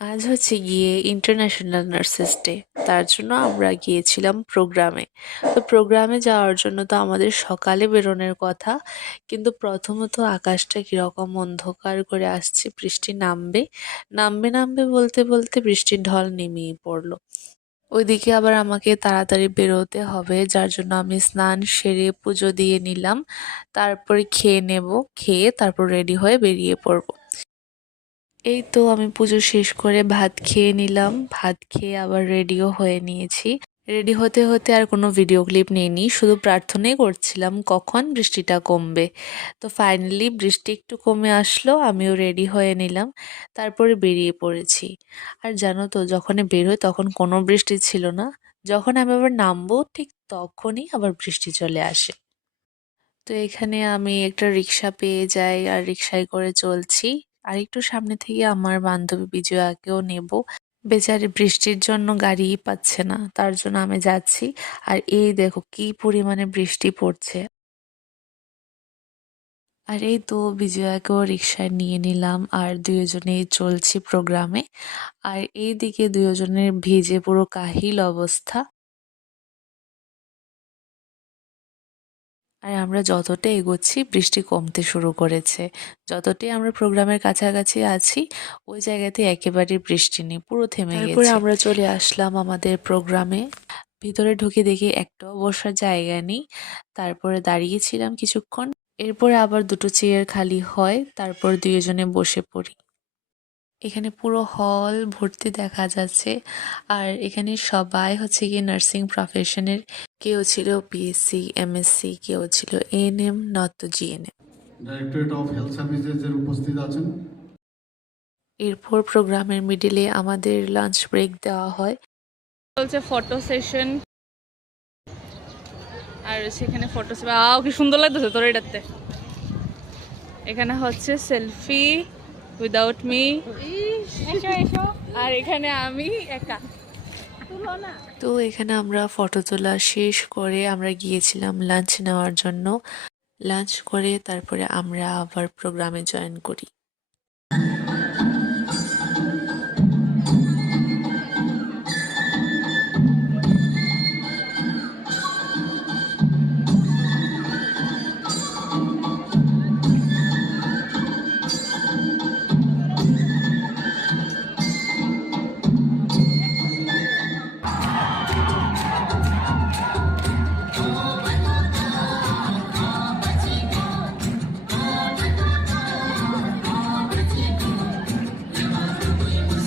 আজ হচ্ছে গিয়ে ইন্টারন্যাশনাল নার্সেস ডে। তার জন্য আমরা গিয়েছিলাম প্রোগ্রামে। তো প্রোগ্রামে যাওয়ার জন্য তো আমাদের সকালে বেরোনোর কথা, কিন্তু প্রথমত আকাশটা কিরকম অন্ধকার করে আসছে, বৃষ্টি নামবে নামবে নামবে বলতে বলতে বৃষ্টির ঢল নেমেই পড়লো। ওইদিকে আবার আমাকে তাড়াতাড়ি বেরোতে হবে, যার জন্য আমি স্নান সেরে পুজো দিয়ে নিলাম। তারপরে খেয়ে নেব, খেয়ে তারপর রেডি হয়ে বেরিয়ে পড়বো। এই তো আমি পুজো শেষ করে ভাত খেয়ে নিলাম, ভাত খেয়ে আবার রেডিও হয়ে নিয়েছি। রেডি হতে হতে আর কোনো ভিডিও ক্লিপ নিইনি, শুধু প্রার্থনাই করছিলাম কখন বৃষ্টিটা কমবে। তো ফাইনালি বৃষ্টি একটু কমে আসলো, আমিও রেডি হয়ে নিলাম, তারপরে বেরিয়ে পড়েছি। আর জানো তো, যখনই বের হই তখন কোনো বৃষ্টি ছিল না, যখন আমি আবার নামবো ঠিক তখনই আবার বৃষ্টি চলে আসে। তো এখানে আমি একটা রিক্সা পেয়ে যাই আর রিক্সায় করে চলছি। আর একটু সামনে থেকে আমার বান্ধবী বিজয়াকেও নেব। বেচারি বৃষ্টির জন্য গাড়িই পাচ্ছে না, তার জন্য আমি যাচ্ছি। আর এই দেখো কি পরিমাণে বৃষ্টি পড়ছে। আর এই তো বিজয়াকেও রিক্সায় নিয়ে নিলাম আর দুজনেই চলছি প্রোগ্রামে। আর এইদিকে দুজনের ভিজে পুরো কাহিল অবস্থা। আর আমরা যতটা এগোচ্ছি বৃষ্টি কমতে শুরু করেছে। যতটাই আমরা প্রোগ্রামের কাছাকাছি আছি, ওই জায়গাতে একেবারে বৃষ্টি নেই, পুরো থেমে গেছে। তারপরে আমরা চলে আসলাম আমাদের প্রোগ্রামে। ভিতরে ঢুকে দেখি একটাও বসার জায়গা নেই। তারপরে দাঁড়িয়েছিলাম কিছুক্ষণ, এরপরে আবার দুটো চেয়ার খালি হয়, তারপর দুজনে বসে পড়ি। এখানে পুরো হল ভর্তি দেখা যাচ্ছে। আর এখানে সবাই হচ্ছে গিয়ে নার্সিং প্রফেশনের, কেউ ছিল বিএসসি, এমএসসি, কেউ ছিল এএনএম, নয়তো GNM. Directorate of health services এর উপস্থিত আছেন। এরপর প্রোগ্রামের মিডিলে আমাদের লাঞ্চ ব্রেক দেওয়া হয়। চলছে ফটো সেশন। আর সেখানে ফটো, কি সুন্দর লাগতেছে তোর এটাতে। এখানে হচ্ছে সেলফি উইদাউট মি, আর এখানে আমি একা। তো এখানে আমরা ফটো তোলা শেষ করে আমরা গিয়েছিলাম লাঞ্চ নেওয়ার জন্য। লাঞ্চ করে তারপরে আমরা আবার প্রোগ্রামে জয়েন করি।